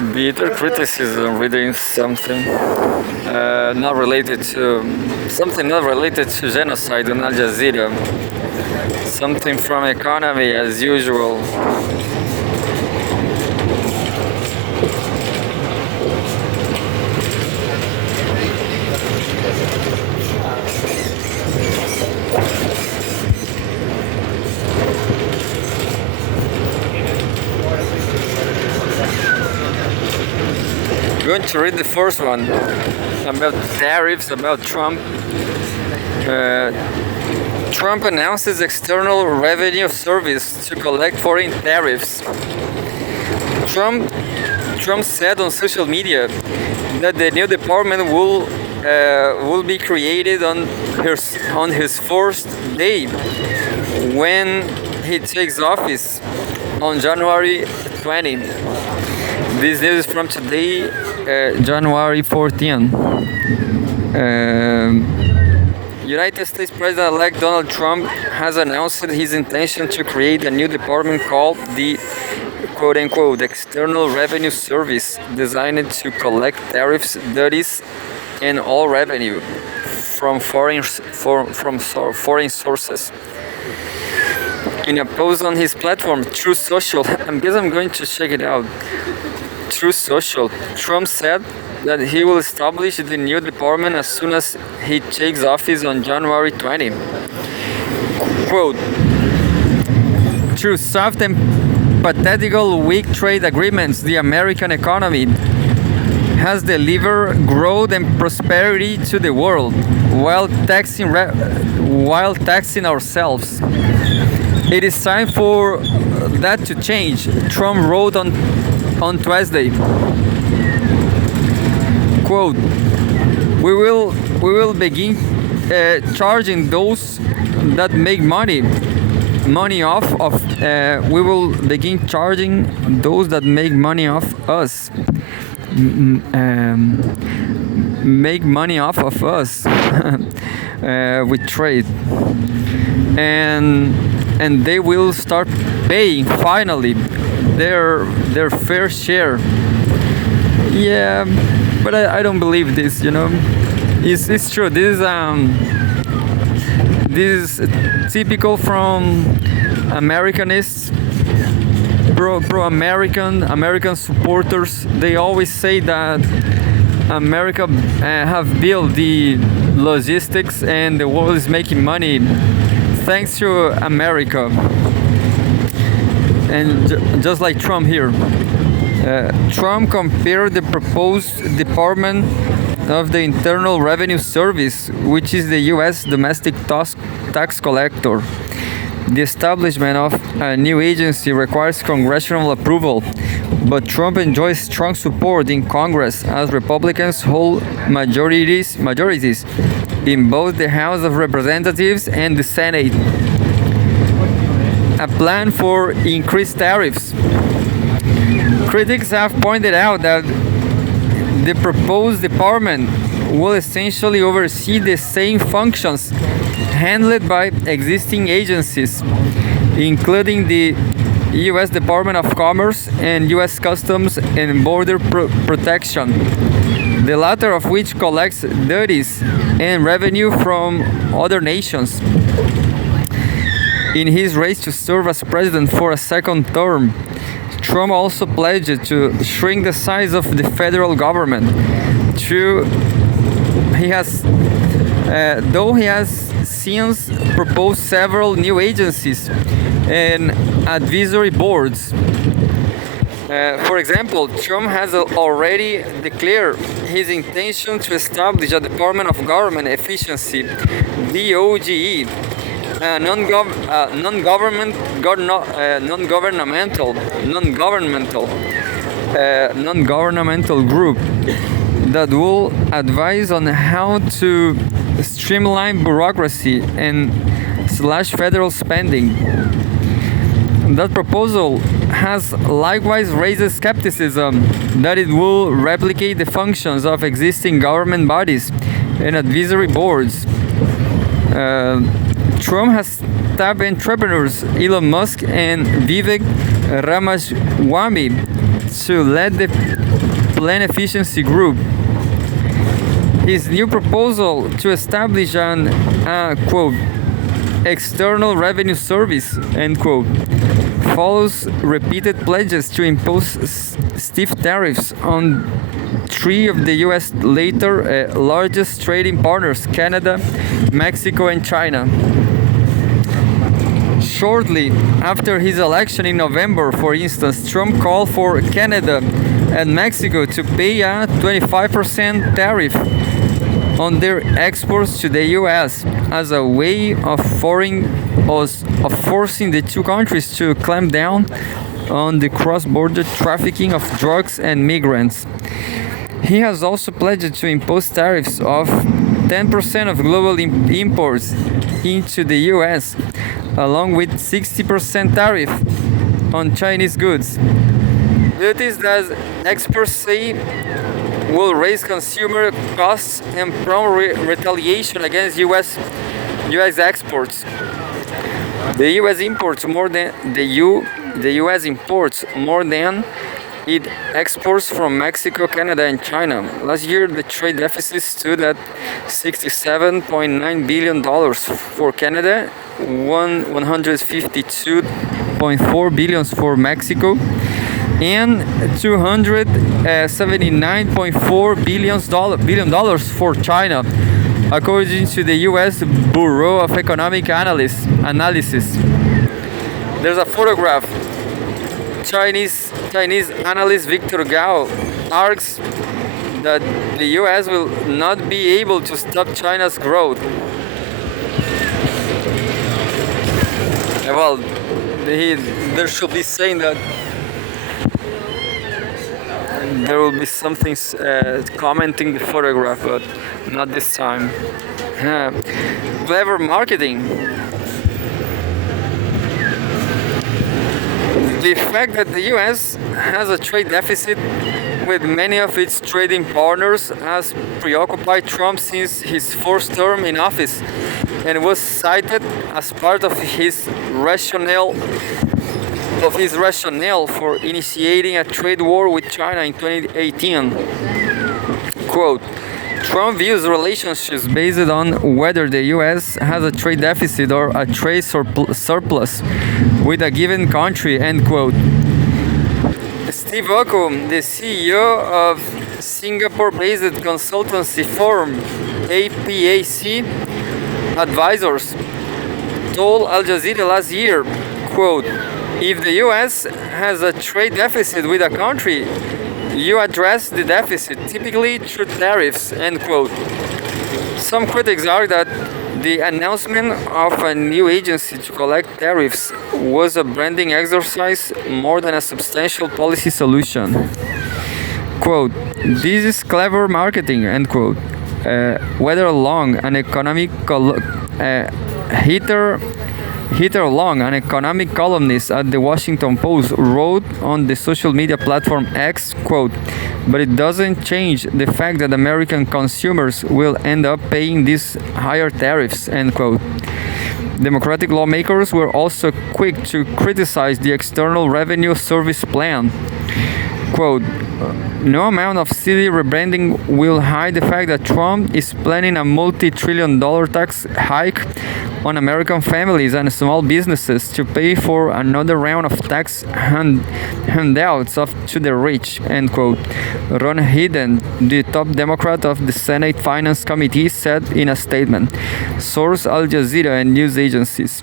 bitter criticism reading something not related to genocide on Al Jazeera, something from economy as usual. Going to read the first one about tariffs, about Trump. Trump announces external revenue service to collect foreign tariffs. Trump said on social media that the new department will be created on his first day when he takes office on January 20. This news is from today, January 14. United States President-elect Donald Trump has announced his intention to create a new department called the quote-unquote External Revenue Service, designed to collect tariffs, duties, and all revenue from foreign sources. In a post on his platform, Truth Social, I'm going to check it out. Truth Social, Trump said that he will establish the new department as soon as he takes office on January 20. Quote, through soft and pathetical weak trade agreements, the American economy has delivered growth and prosperity to the world while taxing ourselves. It is time for that to change, Trump wrote on Tuesday. Quote, we will begin charging those that make money off of we will begin charging those that make money off us make money off of us with trade, and they will start paying finally their fair share. Yeah, but I don't believe this, it's true. This is typical from Americanists, American supporters. They always say that America have built the logistics and the world is making money thanks to America. And just like Trump here, Trump compared the proposed Department of the Internal Revenue Service, which is the U.S. domestic tax collector. The establishment of a new agency requires congressional approval, but Trump enjoys strong support in Congress as Republicans hold majorities in both the House of Representatives and the Senate. A plan for increased tariffs. Critics have pointed out that the proposed department will essentially oversee the same functions handled by existing agencies, including the U.S. Department of Commerce and U.S. Customs and Border Protection, the latter of which collects duties and revenue from other nations. In his race to serve as president for a second term, Trump also pledged to shrink the size of the federal government. Though he has since proposed several new agencies and advisory boards. For example, Trump has already declared his intention to establish a Department of Government Efficiency, DOGE, a non-governmental group that will advise on how to streamline bureaucracy and slash federal spending. That proposal has likewise raised skepticism that it will replicate the functions of existing government bodies and advisory boards. Trump has tapped entrepreneurs Elon Musk and Vivek Ramaswamy to lead the Plan Efficiency Group. His new proposal to establish an, quote, external revenue service, end quote, follows repeated pledges to impose stiff tariffs on three of the U.S. later largest trading partners, Canada, Mexico, and China. Shortly after his election in November, for instance, Trump called for Canada and Mexico to pay a 25% tariff on their exports to the U.S. as a way of forcing the two countries to clamp down on the cross-border trafficking of drugs and migrants. He has also pledged to impose tariffs of 10% of global imports into the U.S., along with 60% tariff on Chinese goods. Duties that experts say will raise consumer costs and prompt retaliation against U.S. exports. The U.S. imports more than it exports from Mexico, Canada, and China. Last year, the trade deficit stood at $67.9 billion for Canada, $152.4 billion for Mexico, and $279.4 billion for China, according to the U.S. Bureau of Economic Analysis. There's a photograph. Chinese analyst Victor Gao argues that the U.S. will not be able to stop China's growth. Well, there should be saying that there will be something commenting the photograph, but not this time. Clever marketing. The fact that the U.S. has a trade deficit with many of its trading partners has preoccupied Trump since his first term in office, and was cited as part of his rationale for initiating a trade war with China in 2018. Quote, Trump views relationships based on whether the U.S. has a trade deficit or a trade surplus with a given country, end quote. Steve Okum, the CEO of Singapore-based consultancy firm APAC Advisors, told Al Jazeera last year, quote, if the U.S. has a trade deficit with a country, you address the deficit, typically through tariffs, end quote. Some critics argue that the announcement of a new agency to collect tariffs was a branding exercise more than a substantial policy solution. Quote, this is clever marketing, end quote. Heather Long, an economic columnist at the Washington Post, wrote on the social media platform X, quote, but it doesn't change the fact that American consumers will end up paying these higher tariffs, end quote. Democratic lawmakers were also quick to criticize the External Revenue Service plan. Quote, no amount of silly rebranding will hide the fact that Trump is planning a multi-trillion-dollar tax hike on American families and small businesses to pay for another round of tax handouts to the rich, end quote. Ron Hayden, the top Democrat of the Senate Finance Committee, said in a statement, source Al Jazeera and news agencies.